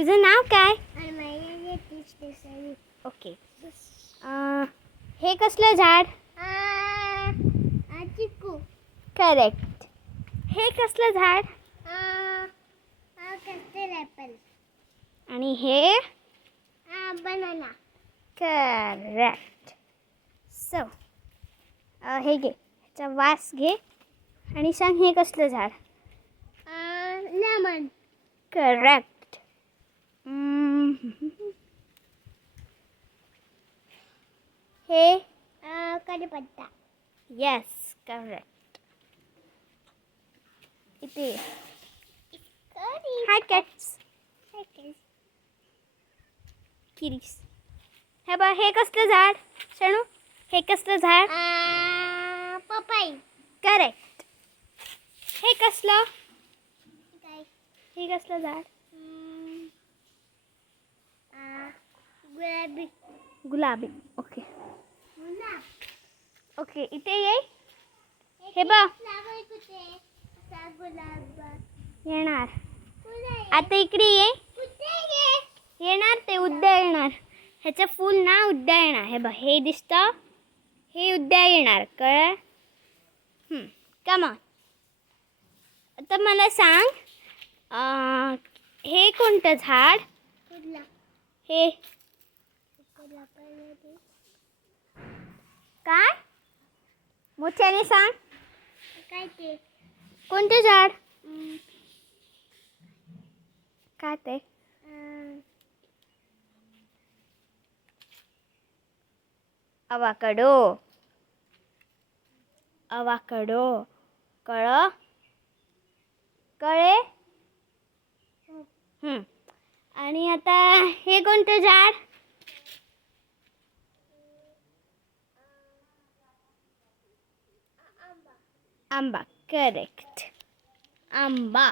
तुझं नाव काय? ओके. हे कसलं झाड? चिकू. करेक्ट. हे कसलं झाड? Custard Apple. आणि हे? बनाना. करेक्ट. सो हे घे, ह्याचा वास घे आणि सांग हे कसलं झाड? लेमन. करेक्ट. हे? कढीपत्ता. Yes, correct. इथे हाय कॅट्स. किरीस. हे बघ, हे कसलं झाड? शणू, हे कसलं झाड? पपाई. करेक्ट. हे कसलं? काय? हे कसलं झाड? गुलाबी. गुलाबी. ओके. गुलाब. ओके, इथे ये. हे बघ, फ्लावर कुठे? गुलाब. येणार. कुठे? आता इकडे ये. कुठे? येणार ते, उद्या येणार. ह्याचं फुल ना उद्या येणार. हे बघ, हे दिसतं, हे उद्या येणार. कळ? Come on. आता मला सांग, हे कोणतं झाड? कुठला? हे काय? मोठ्याने सांग. काय ते? कोणतं झाड? काय ते? अवाकडो. अवाकडो. कळ? कळे? आणि आता हे कोणतं झाड? आंबा. करेक्ट. आंबा.